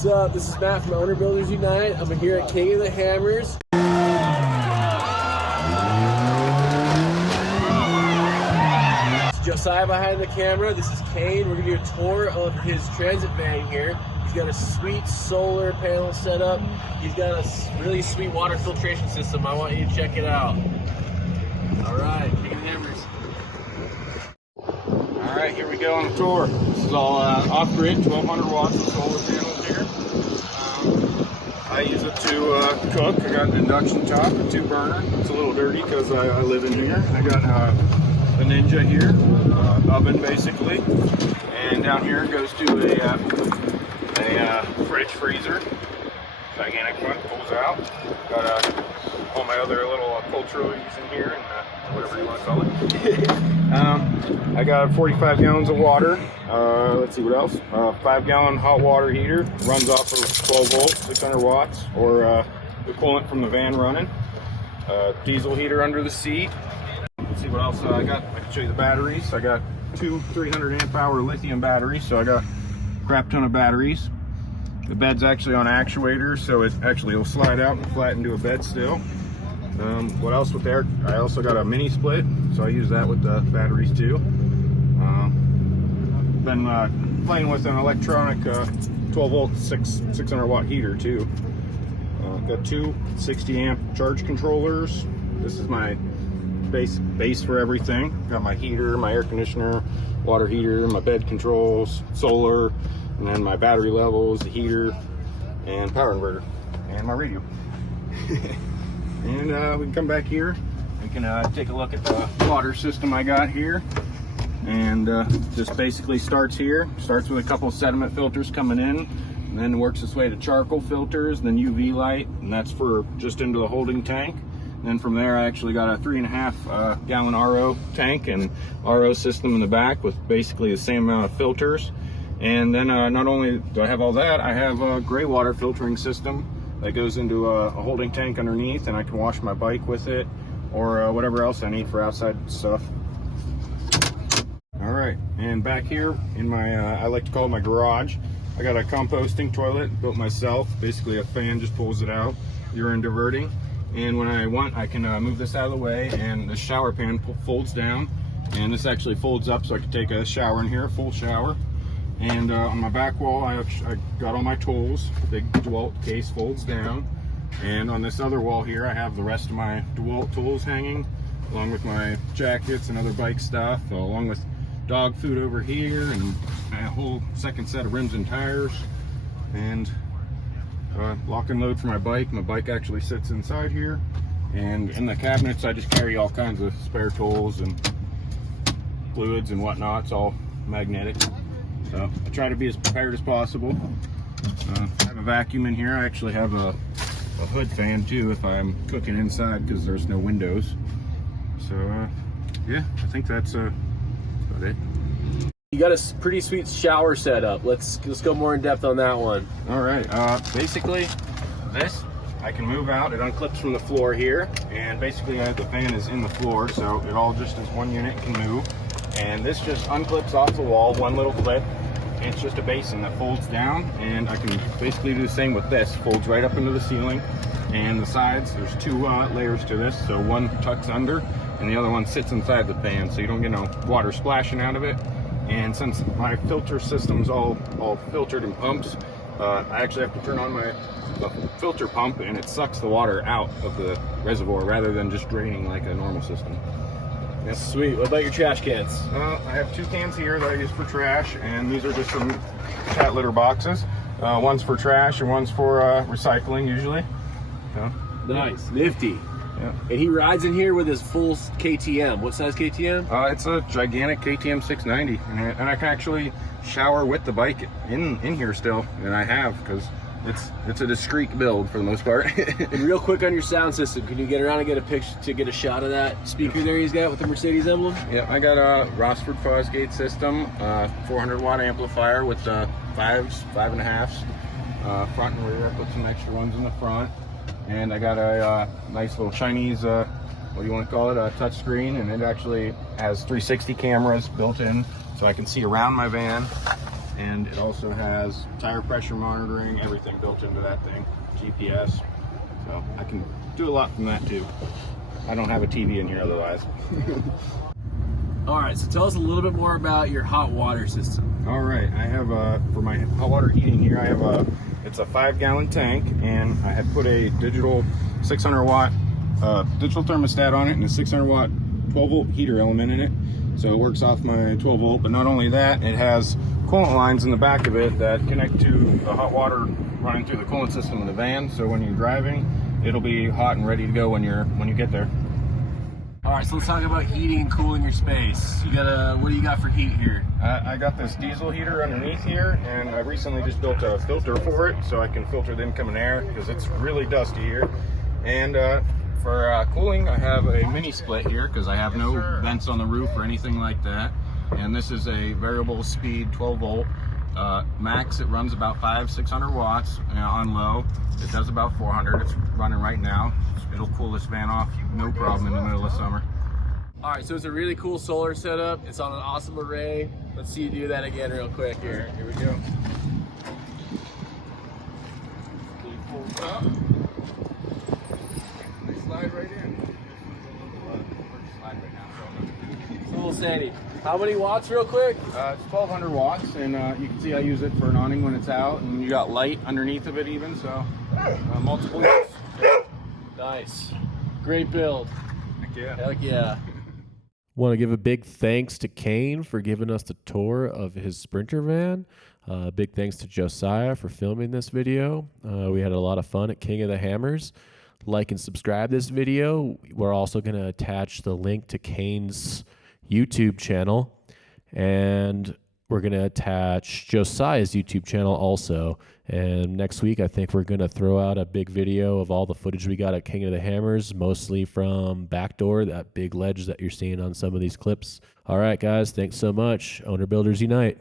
What's up? This is Matt from Owner Builders Unite. I'm here at King of the Hammers. It's Josiah behind the camera. This is Caine. We're gonna do a tour of his transit van here. He's got a sweet solar panel set up. He's got a really sweet water filtration system. I want you to check it out. All right, King of the Hammers. All right, here we go on the tour. This is all off-grid, 1,200 watts of solar panels here. I use it to cook. I got an induction top, a 2-burner. It's a little dirty because I live in here. I got the Ninja here, oven basically, and down here it goes to a fridge freezer. Gigantic one, pulls out. Got all my other little culturals in here, and whatever you want to call it. I got 45 gallons of water. Let's see what else. 5-gallon hot water heater. Runs off of 12 volts, 600 watts, or equivalent from the van running. Diesel heater under the seat. Let's see what else I got. I can show you the batteries. I got two 300 amp hour lithium batteries, so I got a crap ton of batteries. The bed's actually on actuator, so it actually will slide out and flatten to a bed still. What else with there? I also got a mini split, so I use that with the batteries too. Been playing with an electronic 12 volt 600 watt heater too. Got two 60 amp charge controllers. This is my base for everything. Got my heater, my air conditioner, water heater, my bed controls, solar, and then my battery levels, the heater, and power inverter, and my radio. And we can come back here. We can take a look at the water system I got here. And just basically starts here. Starts with a couple of sediment filters coming in, and then works its way to charcoal filters, then UV light, and that's for just into the holding tank. And then from there, I actually got a 3.5 gallon RO tank and RO system in the back with basically the same amount of filters. And then not only do I have all that, I have a greywater filtering system that goes into a holding tank underneath, and I can wash my bike with it or whatever else I need for outside stuff. All right, and back here in my, I like to call it my garage, I got a composting toilet built myself. Basically a fan just pulls it out, urine diverting. And when I want, I can move this out of the way, and the shower pan folds down, and this actually folds up so I can take a shower in here, a full shower. And on my back wall, I got all my tools. The big DeWalt case folds down. And on this other wall here, I have the rest of my DeWalt tools hanging, along with my jackets and other bike stuff, along with dog food over here, and a whole second set of rims and tires, and lock and load for my bike. My bike actually sits inside here. And in the cabinets, I just carry all kinds of spare tools and fluids and whatnot. It's all magnetic. So I try to be as prepared as possible. I have a vacuum in here. I actually have a hood fan too if I'm cooking inside because there's no windows. So yeah, I think that's about it. You got a pretty sweet shower setup. Let's go more in depth on that one. All right. Basically, this I can move out. It unclips from the floor here, and basically the fan is in the floor, so it all just is one unit, can move. And this just unclips off the wall, one little clip. It's just a basin that folds down, and I can basically do the same with this. Folds right up into the ceiling, and the sides, there's two layers to this, so one tucks under and the other one sits inside the pan, so you don't get no water splashing out of it. And since my filter system's all filtered and pumps, I actually have to turn on the filter pump, and it sucks the water out of the reservoir rather than just draining like a normal system. That's sweet. What about your trash cans? I have two cans here that I use for trash, and these are just some cat litter boxes. One's for trash and one's for recycling usually. Nice, nifty. Yeah. And he rides in here with his full KTM. What size KTM? It's a gigantic KTM 690, and I can actually shower with the bike in here still, and I have, because it's a discreet build for the most part. And real quick on your sound system, can you get around and get a picture to get a shot of that speaker there he's got with the Mercedes emblem? Yeah, I got a Rossford Fosgate system, 400 watt amplifier with 5s, 5.5s, front and rear. Put some extra ones in the front, and I got a nice little Chinese, what do you want to call it, a touch screen, and it actually has 360 cameras built in, so I can see around my van. and it also has tire pressure monitoring, everything built into that thing, GPS. So I can do a lot from that too. I don't have a TV in here otherwise. All right, so tell us a little bit more about your hot water system. All right, I have for my hot water heating here, I have it's a 5-gallon tank, and I have put a digital 600 watt digital thermostat on it and a 600 watt 12 volt heater element in it. So it works off my 12 volt, but not only that, it has coolant lines in the back of it that connect to the hot water running through the coolant system of the van. So when you're driving, it'll be hot and ready to go when you get there. All right, so let's talk about heating and cooling your space. What do you got for heat here? I got this diesel heater underneath here, and I recently just built a filter for it so I can filter the incoming air because it's really dusty here. And for cooling, I have a mini split here because I have no vents on the roof or anything like that. And this is a variable speed 12 volt. Max, it runs about 500-600 watts. On low, it does about 400. It's running right now. It'll cool this van off, no problem, in the middle of summer. All right, so it's a really cool solar setup. It's on an awesome array. Let's see you do that again real quick here. Here we go. Up. They slide right in. It's a little sandy. How many watts real quick? It's 1200 watts, and you can see I use it for an awning when it's out, and you got light underneath of it even, so multiple use. Nice. Great build. Heck yeah. Heck yeah. Want to give a big thanks to Caine for giving us the tour of his Sprinter van. Big thanks to Josiah for filming this video. We had a lot of fun at King of the Hammers. Like and subscribe this video. We're also going to attach the link to Caine's YouTube channel, and we're going to attach Josiah's YouTube channel also. And next week, I think we're going to throw out a big video of all the footage we got at King of the Hammers, mostly from Backdoor, that big ledge that you're seeing on some of these clips. All right, guys, thanks so much. Owner Builders Unite.